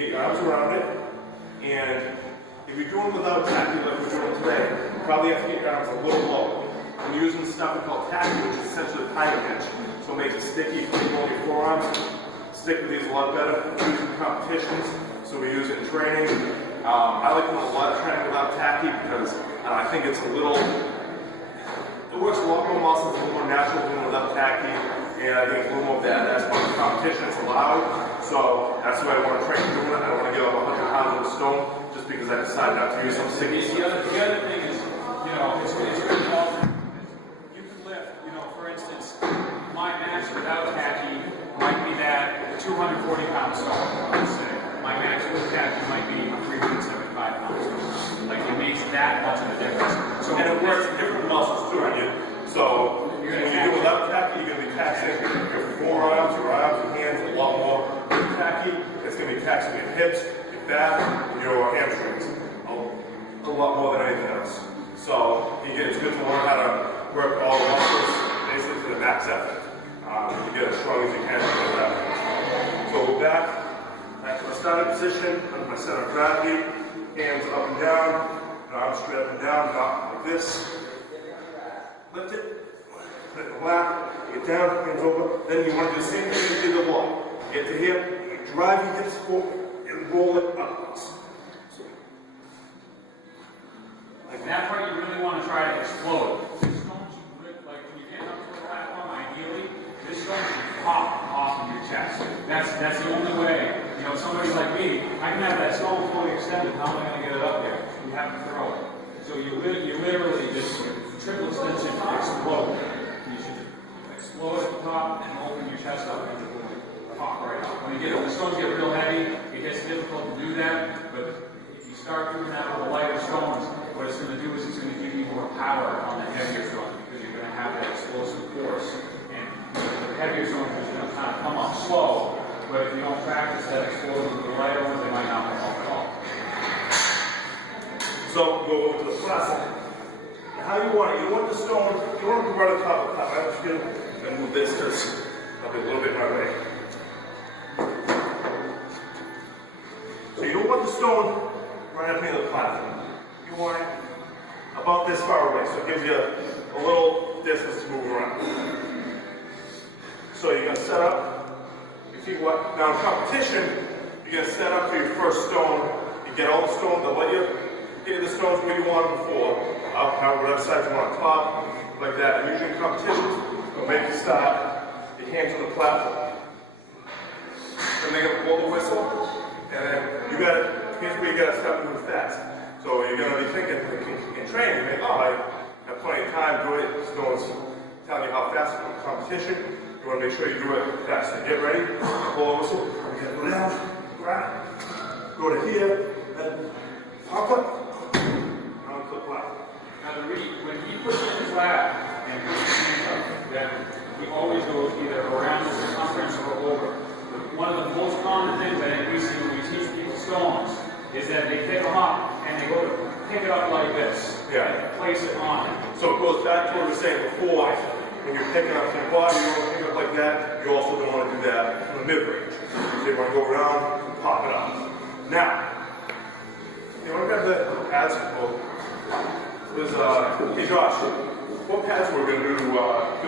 get your arms around it, and if you're doing without tacky like we're doing today, you probably have to get your arms a little lower. And you're using stuff we call tacky, which is essentially a pilot hitch. So it makes it sticky if you hold your forearms. Stick with these a lot better. We use it in competitions, so we use it in training. I like doing a lot of training without tacky because I think it's a little, it works a lot more muscles, a little more natural than without tacky, and I think it's a little more badass when the competition is allowed. So that's why I want to train doing it. I don't want to give up 100 pounds on a stone just because I decided not to use some sticky. The other thing is, you know, it's really awesome. You can lift, you know, for instance, my max without tacky might be that 240 pound stone, let's say. My max with tacky might be 375 pounds. Like it makes that much of a difference. So and it works different muscles too on you. So when you do without tacky, you're going to be taxing your forearms, your arms, your hands a lot more. With tacky, it's going to be taxing your hips, your back, and your hamstrings a lot more than anything else. So it's good to learn how to work all the muscles basically to the max effort. You get as strong as you can with that. So we're back to the starting position, under my center of gravity, hands up and down, arms straight up and down, not like this. Lift it, put it in the lap, get down, hands over. Then you want to do the same thing as you did the wall. Get to here, you drive your hips forward and roll it upwards. Like that part you really want to try to explode. This stone should rip, like when you get up to the platform, ideally, this stone should pop off of your chest. That's the only way. You know, somebody like me, I can have that stone fully extended. How am I going to get it up there? You have to throw it. So you literally just triple extension explode. You should explode at the top and open your chest up and pop right up. When the stones get real heavy, it gets difficult to do that. But if you start doing that with the lighter stones, what it's going to do is it's going to give you more power on the heavier stones because you're going to have that explosive force. And the heavier stones are going to kind of come up slow. But if you don't practice that explosion with the lighter ones, they might not come up at all. So go over to the classic. How you want it. You want the stone, you want to go right on top of the top. I'm just going to move this because I'll be a little bit my way. So you don't want the stone right up near the platform. You want it about this far away, so it gives you a little distance to move around. So you're going to set up. You see what? Now in competition, you're going to set up for your first stone. You get all the stones, they'll let you get the stones where you want them before, up, down, whatever side you want, top, like that. And usually in competitions, they'll make you start your hands on the platform. Then they're going to blow the whistle, and then here's where you got to start moving fast. So you're going to be thinking in training, you think, oh, I have plenty of time to do it. No one's telling you how fast in competition. You want to make sure you do it fast. So get ready, blow the whistle, we're going to go down, grab, go to here, then pop up. Now when he puts in his lap and puts his hands up, then he always goes either around the circumference or over. One of the most common things I think we see when we teach people stones is that they pick them up and they go to pick it up like this. Yeah. And place it on it. So it goes back to what we were saying before. When you're picking up your body, you don't want to pick it up like that. You also don't want to do that in the mid-range. So you want to go around and pop it up. Now, you want to grab the pads. Hey Josh, what pads we're going to do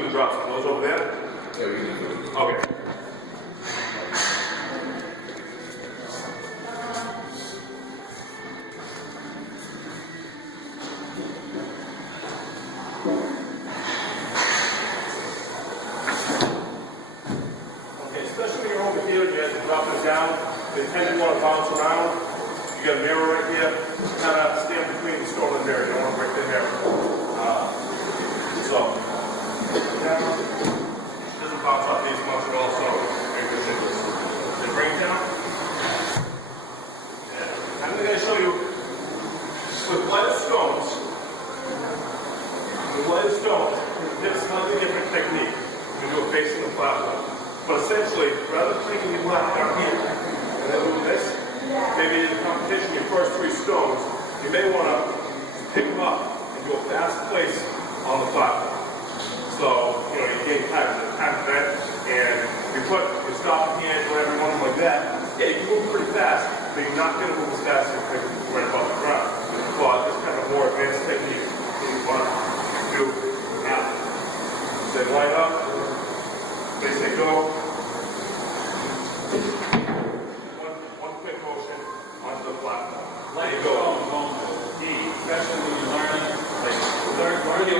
the drops? Are those over there? Yeah, we can do it. Okay. Especially when you're over here and you have to drop it down, they tend to want to bounce around. You got a mirror right here. Kind of stand between the stone and the mirror. You don't want to break the mirror. So, down. Doesn't bounce off these much at all, so very good difference. Then bring it down. Yeah. I'm going to show you with lighter stones. With lighter stones, it's a slightly different technique. You do it facing the platform. But essentially, rather than taking your left down here and then doing this, maybe in the competition, your first three stones, you may want to pick them up and do a fast place on the platform. So, you gain time to bend, and you stop the hand, do every one like that. Yeah, you can move pretty fast, So you're not going to move as fast as you could right above the ground. But it's kind of a more advanced technique that you want to do now. Say line up, they say go. One quick motion onto the platform. Let it go. Key, especially when you're learning, like learn the